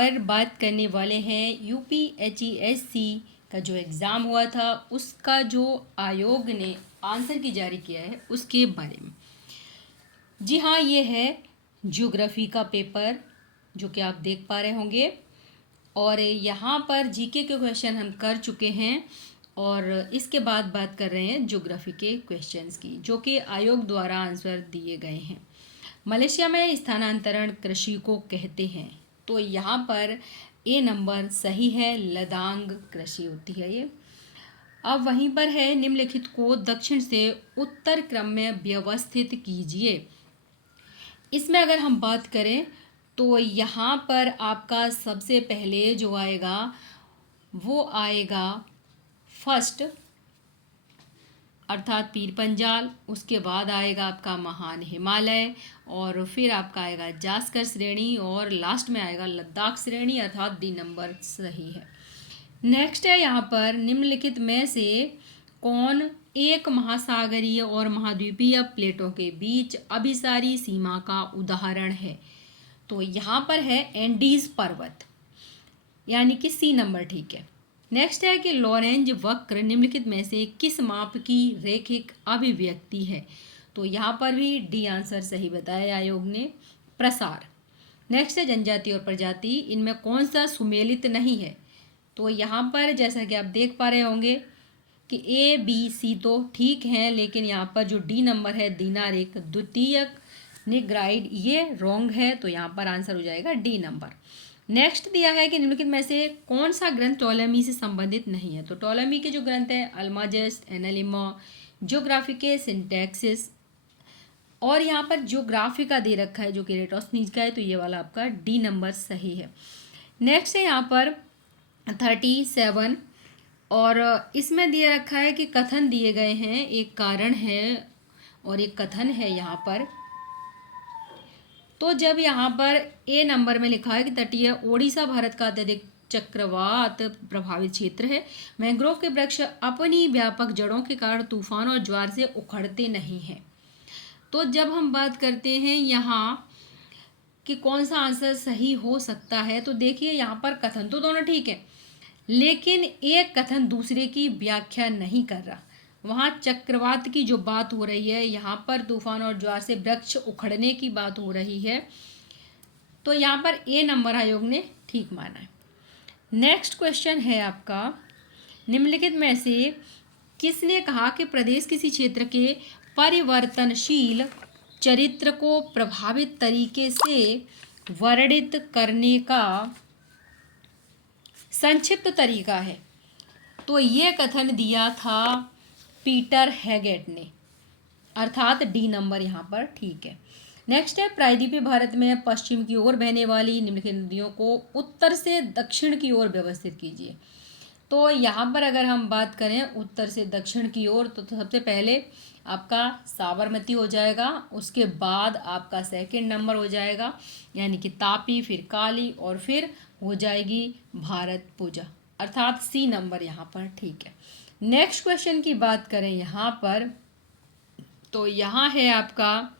पर बात करने वाले हैं यूपीएचईएससी का जो एग्ज़ाम हुआ था उसका जो आयोग ने आंसर की जारी किया है उसके बारे में। जी हाँ, ये है ज्योग्राफी का पेपर जो कि आप देख पा रहे होंगे और यहाँ पर जीके के क्वेश्चन हम कर चुके हैं और इसके बाद बात कर रहे हैं ज्योग्राफी के क्वेश्चंस की जो कि आयोग द्वारा आंसर दिए गए हैं। मलेशिया में स्थानांतरण कृषि को कहते हैं, तो यहाँ पर ए नंबर सही है, लदांग कृषि होती है ये। अब वहीं पर है निम्नलिखित को दक्षिण से उत्तर क्रम में व्यवस्थित कीजिए। इसमें अगर हम बात करें तो यहाँ पर आपका सबसे पहले जो आएगा वो आएगा फर्स्ट अर्थात पीर पंजाल, उसके बाद आएगा आपका महान हिमालय और फिर आपका आएगा जास्कर श्रेणी और लास्ट में आएगा लद्दाख श्रेणी अर्थात डी नंबर सही है। नेक्स्ट है यहाँ पर निम्नलिखित में से कौन एक महासागरीय और महाद्वीपीय प्लेटों के बीच अभिसारी सीमा का उदाहरण है। तो यहाँ पर है एंडीज पर्वत यानी कि सी नंबर ठीक है। नेक्स्ट है कि लॉरेंज वक्र निम्नलिखित में से किस माप की रैखिक अभिव्यक्ति है। तो यहाँ पर भी डी आंसर सही बताया आयोग ने, प्रसार। नेक्स्ट है जनजाति और प्रजाति, इनमें कौन सा सुमेलित नहीं है। तो यहाँ पर जैसा कि आप देख पा रहे होंगे कि ए बी सी तो ठीक हैं, लेकिन यहाँ पर जो डी नंबर है दीनारिक द्वितीयक निग्राइड ये रॉन्ग है, तो यहाँ पर आंसर हो जाएगा डी नंबर। नेक्स्ट दिया है कि निम्नलिखित में से कौन सा ग्रंथ टॉलेमी से संबंधित नहीं है। तो टॉलेमी के जो ग्रंथ है अल्माजस, एनालिमा, ज्योग्राफिके, सिंटैक्सिस और यहाँ पर ज्योग्राफी का दे रखा है जो कि एरेटोस्थनीज का है, तो ये वाला आपका डी नंबर सही है। नेक्स्ट है यहाँ पर 37 और इसमें दिया रखा है कि कथन दिए गए हैं, एक कारण है और एक कथन है यहाँ पर। तो जब यहाँ पर ए नंबर में लिखा है कि तटीय ओडिशा भारत का अत्यधिक चक्रवात प्रभावित क्षेत्र है, मैंग्रोव के वृक्ष अपनी व्यापक जड़ों के कारण तूफान और ज्वार से उखड़ते नहीं हैं। तो जब हम बात करते हैं यहाँ कि कौन सा आंसर सही हो सकता है, तो देखिए यहाँ पर कथन तो दोनों ठीक है, लेकिन एक कथन दूसरे की व्याख्या नहीं कर रहा। वहाँ चक्रवात की जो बात हो रही है, यहाँ पर तूफान और ज्वार से वृक्ष उखड़ने की बात हो रही है, तो यहाँ पर ए नंबर आयोग ने ठीक माना है। नेक्स्ट क्वेश्चन है आपका निम्नलिखित में से किसने कहा कि प्रदेश किसी क्षेत्र के परिवर्तनशील चरित्र को प्रभावित तरीके से वर्णित करने का संक्षिप्त तरीका है। तो ये कथन दिया था पीटर हैगेट ने, अर्थात डी नंबर यहाँ पर ठीक है। नेक्स्ट है प्रायद्वीपीय भारत में पश्चिम की ओर बहने वाली निम्नलिखित नदियों को उत्तर से दक्षिण की ओर व्यवस्थित कीजिए। तो यहाँ पर अगर हम बात करें उत्तर से दक्षिण की ओर, तो सबसे पहले आपका साबरमती हो जाएगा, उसके बाद आपका सेकंड नंबर हो जाएगा यानी कि तापी, फिर काली और फिर हो जाएगी भारत पूजा, अर्थात सी नंबर यहाँ पर ठीक है। नेक्स्ट क्वेश्चन की बात करें यहाँ पर, तो यहाँ है आपका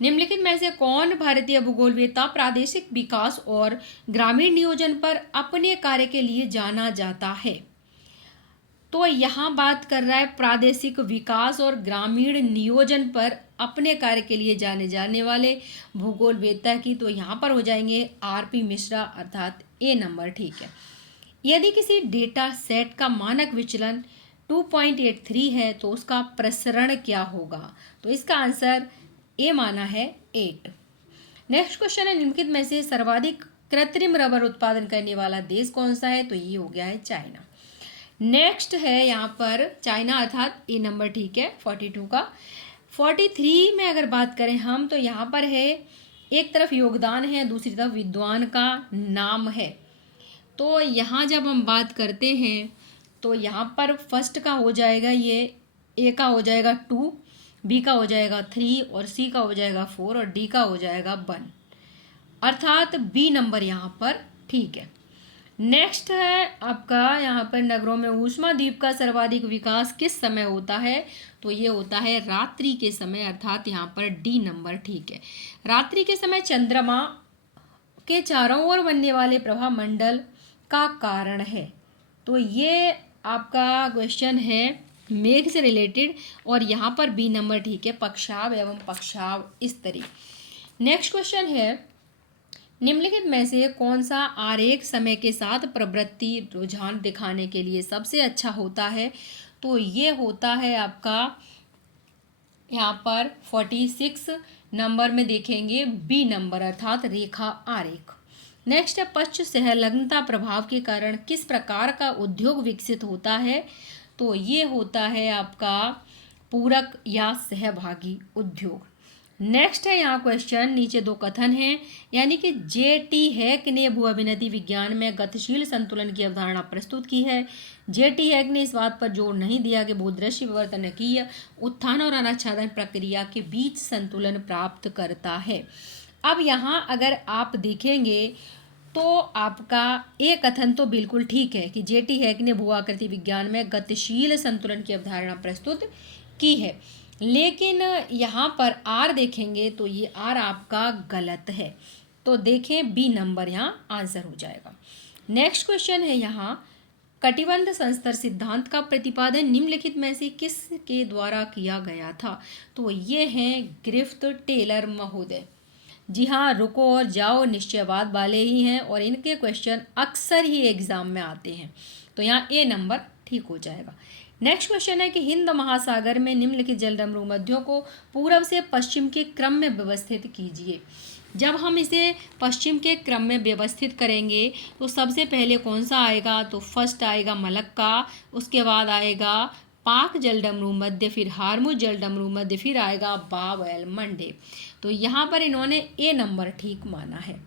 निम्नलिखित में से कौन भारतीय भूगोलवेत्ता प्रादेशिक विकास और ग्रामीण नियोजन पर अपने कार्य के लिए जाना जाता है। तो यहाँ बात कर रहा है प्रादेशिक विकास और ग्रामीण नियोजन पर अपने कार्य के लिए जाने वाले भूगोलवेत्ता की, तो यहाँ पर हो जाएंगे आरपी मिश्रा, अर्थात ए नंबर ठीक है। यदि किसी डेटा सेट का मानक विचलन 2.83 है तो उसका प्रसरण क्या होगा। तो इसका आंसर ए माना है 8। नेक्स्ट क्वेश्चन है निम्नलिखित में से सर्वाधिक कृत्रिम रबर उत्पादन करने वाला देश कौन सा है। तो ये हो गया है चाइना। नेक्स्ट है यहाँ पर चाइना, अर्थात ए नंबर ठीक है 42 का। 43 में अगर बात करें हम, तो यहाँ पर है एक तरफ योगदान है, दूसरी तरफ विद्वान का नाम है। तो यहाँ जब हम बात करते हैं तो यहाँ पर फर्स्ट का हो जाएगा ये, ए का हो जाएगा 2, बी का हो जाएगा 3 और सी का हो जाएगा 4 और डी का हो जाएगा 1, अर्थात बी नंबर यहाँ पर ठीक है। नेक्स्ट है आपका यहाँ पर नगरों में ऊष्माद्वीप का सर्वाधिक विकास किस समय होता है। तो ये होता है रात्रि के समय, अर्थात यहाँ पर डी नंबर ठीक है। रात्रि के समय चंद्रमा के चारों ओर बनने वाले प्रभा मंडल का कारण है। तो ये आपका क्वेश्चन है मेघ से रिलेटेड, और यहाँ पर बी नंबर ठीक है, पक्षाव एवं पक्षाव इस तरीके। नेक्स्ट क्वेश्चन है, निम्नलिखित में से कौन सा आरेख समय के साथ प्रवृत्ति रुझान दिखाने के लिए सबसे अच्छा होता है? तो ये होता है आपका यहाँ पर 46 नंबर में देखेंगे बी नंबर, अर्थात रेखा आरेख। नेक्स्ट है, पश्च सहलग्नता प्रभाव के कारण किस प्रकार का उद्योग विकसित होता है? तो ये होता है आपका पूरक या सहभागी उद्योग। नेक्स्ट है यहाँ क्वेश्चन, नीचे दो कथन हैं, यानी कि जे.टी. हैक ने भू अभिनति विज्ञान में गतिशील संतुलन की अवधारणा प्रस्तुत की है। जे.टी. हैक ने इस बात पर जोर नहीं दिया कि भूदृश्य विवर्तनकीय उत्थान और अनाच्छादन प्रक्रिया के बीच संतुलन प्राप्त करता है। अब यहाँ अगर आप देखेंगे तो आपका एक कथन तो बिल्कुल ठीक है कि जे.टी. हैक ने भू आकृति विज्ञान में गतिशील संतुलन की अवधारणा प्रस्तुत की है, लेकिन यहाँ पर आर देखेंगे तो ये आर आपका गलत है। तो देखें बी नंबर यहाँ आंसर हो जाएगा। नेक्स्ट क्वेश्चन है यहाँ, कटिबंध संस्तर सिद्धांत का प्रतिपादन निम्नलिखित में से किसके द्वारा किया गया था? तो ये हैं ग्रिफ्थ टेलर महोदय। जी हाँ, रुको और जाओ निश्चयवाद वाले ही हैं, और इनके क्वेश्चन अक्सर ही एग्जाम में आते हैं। तो यहाँ ए नंबर ठीक हो जाएगा। नेक्स्ट क्वेश्चन है कि हिंद महासागर में निम्नलिखित जलडमरू मध्यों को पूर्व से पश्चिम के क्रम में व्यवस्थित कीजिए। जब हम इसे पश्चिम के क्रम में व्यवस्थित करेंगे तो सबसे पहले कौन सा आएगा? तो फर्स्ट आएगा मलक्का, उसके बाद आएगा पाक जलडमरू मध्य, फिर हारमुज जलडमरू मध्य, फिर आएगा बावैल मंडे। तो यहाँ पर इन्होंने ए नंबर ठीक माना है।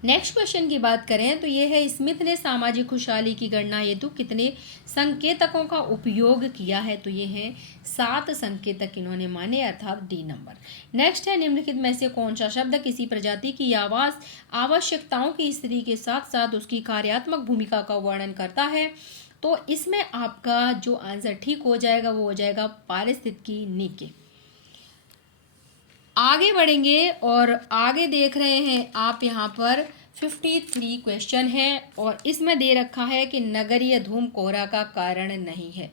नेक्स्ट क्वेश्चन की बात करें तो ये है, स्मिथ ने सामाजिक खुशहाली की गणना हेतु कितने संकेतकों का उपयोग किया है? तो ये है 7 संकेतक इन्होंने माने, अर्थात डी नंबर। नेक्स्ट है, निम्नलिखित में से कौन सा शब्द किसी प्रजाति की आवास आवश्यकताओं की स्थिति के साथ साथ उसकी कार्यात्मक भूमिका का वर्णन करता है? तो इसमें आपका जो आंसर ठीक हो जाएगा वो हो जाएगा पारिस्थितिकी नीति। आगे बढ़ेंगे और आगे देख रहे हैं आप यहाँ पर 53 क्वेश्चन है, और इसमें दे रखा है कि नगरीय धूम कोहरा का कारण नहीं है।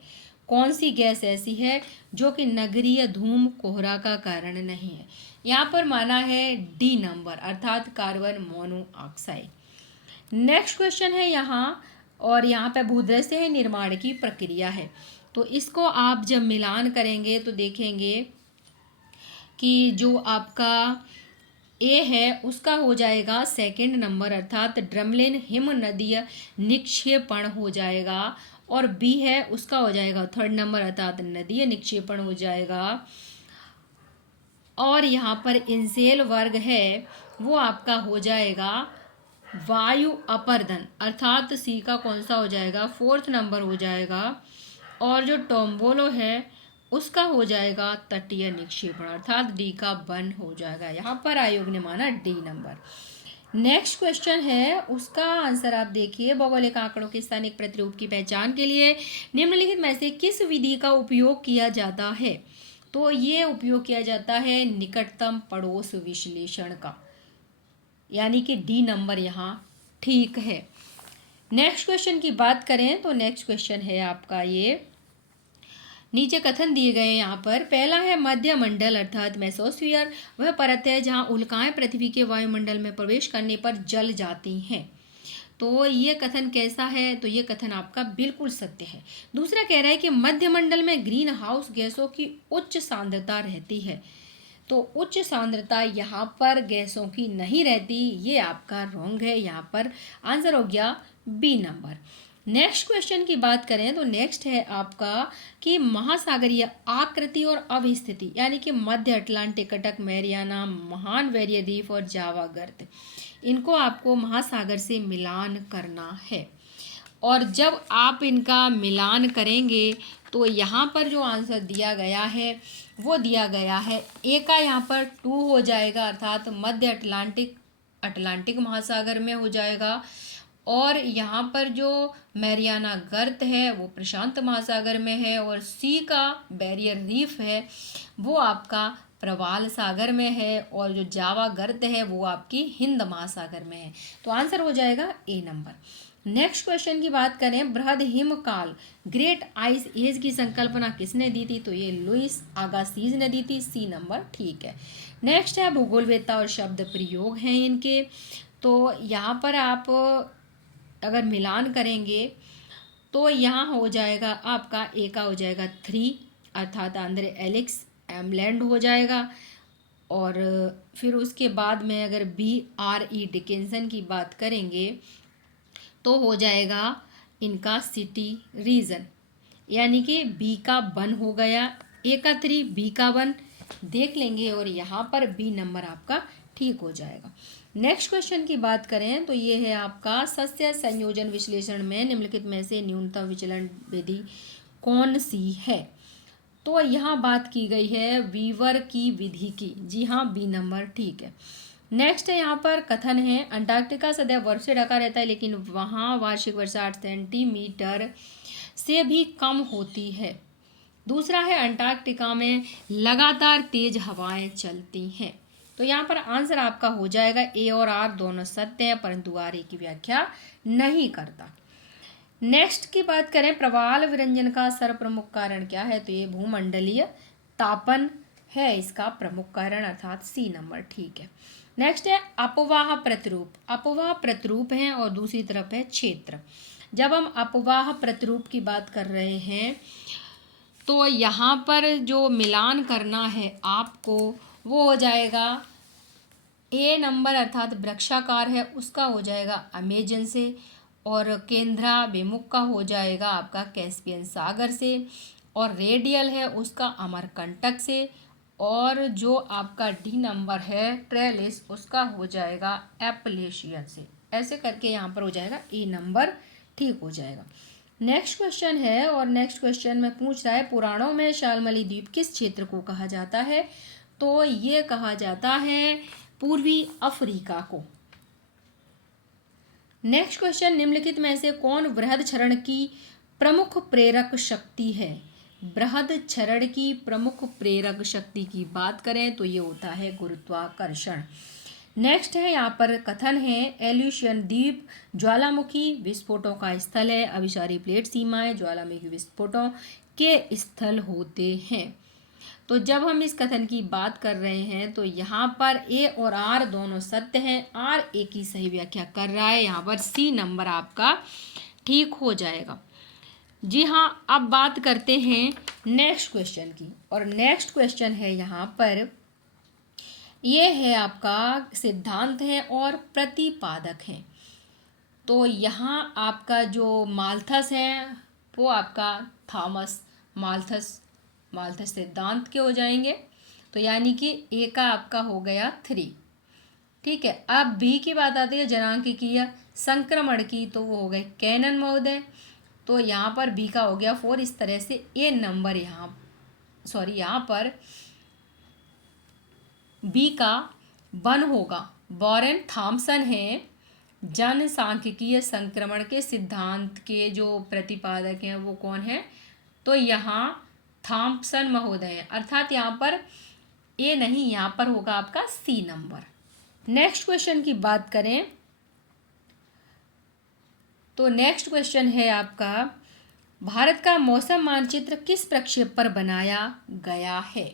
कौन सी गैस ऐसी है जो कि नगरीय धूम कोहरा का कारण नहीं है? यहाँ पर माना है डी नंबर, अर्थात कार्बन मोनोऑक्साइड। नेक्स्ट क्वेश्चन है यहाँ, और यहाँ पे भूदृश्य है निर्माण की प्रक्रिया है। तो इसको आप जब मिलान करेंगे तो देखेंगे कि जो आपका ए है उसका हो जाएगा सेकंड नंबर, अर्थात ड्रमलिन हिम नदीय निक्षेपण हो जाएगा, और बी है उसका हो जाएगा थर्ड नंबर, अर्थात नदीय निक्षेपण हो जाएगा। और यहाँ पर इंसेल वर्ग है वो आपका हो जाएगा वायु अपर्दन, अर्थात सी का कौन सा हो जाएगा? फोर्थ नंबर हो जाएगा। और जो टोम्बोलो है उसका हो जाएगा तटीय निक्षेपण, अर्थात डी का 1 हो जाएगा। यहाँ पर आयोग ने माना डी नंबर। नेक्स्ट क्वेश्चन है, उसका आंसर आप देखिए, भौगोलिक आंकड़ों के स्थानिक प्रतिरूप की पहचान के लिए निम्नलिखित में से किस विधि का उपयोग किया जाता है? तो ये उपयोग किया जाता है निकटतम पड़ोस विश्लेषण का, यानी कि डी नंबर यहाँ ठीक है। नेक्स्ट क्वेश्चन की बात करें तो नेक्स्ट क्वेश्चन है आपका ये, नीचे कथन दिए गए हैं यहाँ पर। पहला है, मध्य मंडल अर्थात मेसोस्फीयर वह परत है जहाँ उल्काएं पृथ्वी के वायुमंडल में प्रवेश करने पर जल जाती हैं। तो ये कथन कैसा है? तो ये कथन आपका बिल्कुल सत्य है। दूसरा कह रहा है कि मध्य मंडल में ग्रीन हाउस गैसों की उच्च सांद्रता रहती है। तो उच्च सांद्रता यहाँ पर गैसों की नहीं रहती, ये आपका रॉन्ग है। यहाँ पर आंसर हो गया बी नंबर। नेक्स्ट क्वेश्चन की बात करें तो नेक्स्ट है आपका कि महासागरीय आकृति और अवस्थिति, यानी कि मध्य अटलांटिक कटक, मैरियाना, महान बैरियर रीफ और जावा गर्त, इनको आपको महासागर से मिलान करना है। और जब आप इनका मिलान करेंगे तो यहाँ पर जो आंसर दिया गया है वो दिया गया है ए का यहाँ पर 2 हो जाएगा, अर्थात मध्य अटलांटिक महासागर में हो जाएगा। और यहाँ पर जो मैरियाना गर्त है वो प्रशांत महासागर में है, और सी का बैरियर रीफ है वो आपका प्रवाल सागर में है, और जो जावा गर्त है वो आपकी हिंद महासागर में है। तो आंसर हो जाएगा ए नंबर। नेक्स्ट क्वेश्चन की बात करें, बृहद हिमकाल ग्रेट आइस एज की संकल्पना किसने दी थी? तो ये लुइस अगासिज ने दी थी, सी नंबर ठीक है। नेक्स्ट है भूगोलवेत्ता और शब्द प्रयोग हैं इनके। तो यहाँ पर आप अगर मिलान करेंगे तो यहाँ हो जाएगा आपका ए का हो जाएगा 3 अर्थात आंद्रे एलेक्स एमलैंड हो जाएगा। और फिर उसके बाद में अगर B.R.E. डिकिंसन की बात करेंगे तो हो जाएगा इनका सिटी रीजन, यानी कि बी का 1 हो गया, ए का 3 बी का 1 देख लेंगे, और यहाँ पर बी नंबर आपका ठीक हो जाएगा। नेक्स्ट क्वेश्चन की बात करें तो ये है आपका सस्य संयोजन विश्लेषण में निम्नलिखित में से न्यूनतम विचलन विधि कौन सी है? तो यहाँ बात की गई है वीवर की विधि की, जी हाँ बी नंबर ठीक है। नेक्स्ट है यहाँ पर कथन है, अंटार्कटिका सदैव बर्फ से ढका रहता है लेकिन वहाँ वार्षिक वर्षा 8 सेंटीमीटर से भी कम होती है। दूसरा है अंटार्कटिका में लगातार तेज हवाएं चलती हैं। तो यहाँ पर आंसर आपका हो जाएगा ए और आर दोनों सत्य है, परंतु आर ए की व्याख्या नहीं करता। नेक्स्ट की बात करें, प्रवाल विरंजन का सर्वप्रमुख कारण क्या है? तो ये भूमंडलीय तापन है इसका प्रमुख कारण, अर्थात सी नंबर ठीक है। नेक्स्ट है अपवाह प्रतिरूप। अपवाह प्रतिरूप हैं और दूसरी तरफ है क्षेत्र। जब हम अपवाह प्रतिरूप की बात कर रहे हैं तो यहाँ पर जो मिलान करना है आपको वो हो जाएगा ए नंबर, अर्थात वृक्षाकार है उसका हो जाएगा अमेजन से, और केंद्राभिमुख का हो जाएगा आपका कैस्पियन सागर से, और रेडियल है उसका अमरकंटक से, और जो आपका डी नंबर है ट्रेलिस उसका हो जाएगा एप्लेशियन से। ऐसे करके यहाँ पर हो जाएगा ए नंबर ठीक हो जाएगा। नेक्स्ट क्वेश्चन है, और नेक्स्ट क्वेश्चन में पूछ रहा है पुराणों में शाल्मली द्वीप किस क्षेत्र को कहा जाता है? तो ये कहा जाता है पूर्वी अफ्रीका को। नेक्स्ट क्वेश्चन, निम्नलिखित में से कौन बृहद क्षरण की प्रमुख प्रेरक शक्ति है? बृहद क्षरण की प्रमुख प्रेरक शक्ति की बात करें तो ये होता है गुरुत्वाकर्षण। नेक्स्ट है यहाँ पर कथन है, एल्यूशियन द्वीप ज्वालामुखी विस्फोटों का स्थल है, अभिसारी प्लेट सीमाएं ज्वालामुखी विस्फोटों के स्थल होते हैं। तो जब हम इस कथन की बात कर रहे हैं तो यहाँ पर ए और आर दोनों सत्य हैं, आर ए की सही व्याख्या कर रहा है, यहाँ पर सी नंबर आपका ठीक हो जाएगा। जी हाँ, अब बात करते हैं नेक्स्ट क्वेश्चन की, और नेक्स्ट क्वेश्चन है यहाँ पर ये है आपका सिद्धांत है और प्रतिपादक है। तो यहाँ आपका जो माल्थस है वो आपका थॉमस माल्थस सिद्धांत के हो जाएंगे। तो यानी कि ए का आपका हो गया 3 ठीक है। अब बी की बात आती है जनांकिकीय संक्रमण की, तो वो हो गए कैनन महोदय। तो यहाँ पर बी का हो गया 4। इस तरह से ए नंबर यहाँ पर बी का 1 होगा। वॉरेन थॉमसन है जनसांख्यिकीय संक्रमण के सिद्धांत के जो प्रतिपादक हैं वो कौन है? तो यहाँ थॉमसन महोदय है, अर्थात यहाँ पर ए नहीं, यहाँ पर होगा आपका सी नंबर। नेक्स्ट क्वेश्चन की बात करें तो नेक्स्ट क्वेश्चन है आपका, भारत का मौसम मानचित्र किस प्रक्षेप पर बनाया गया है?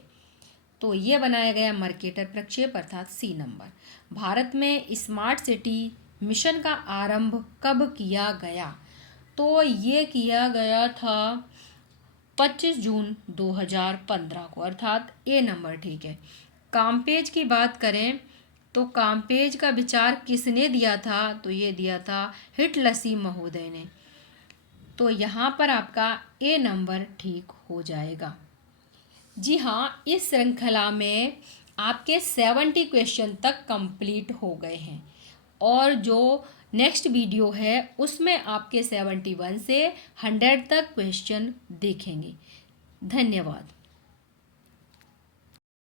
तो ये बनाया गया मर्केटर प्रक्षेप, अर्थात सी नंबर। भारत में स्मार्ट सिटी मिशन का आरंभ कब किया गया? तो ये किया गया था 25 जून 2015 को, अर्थात ए नंबर ठीक है। काम्पेज की बात करें तो काम्पेज का विचार किसने दिया था? तो ये दिया था हिटलसी महोदय ने। तो यहाँ पर आपका ए नंबर ठीक हो जाएगा। जी हाँ, इस श्रृंखला में आपके 70 क्वेश्चन तक कंप्लीट हो गए हैं, और जो नेक्स्ट वीडियो है उसमें आपके 71 से 100 तक क्वेश्चन देखेंगे। धन्यवाद।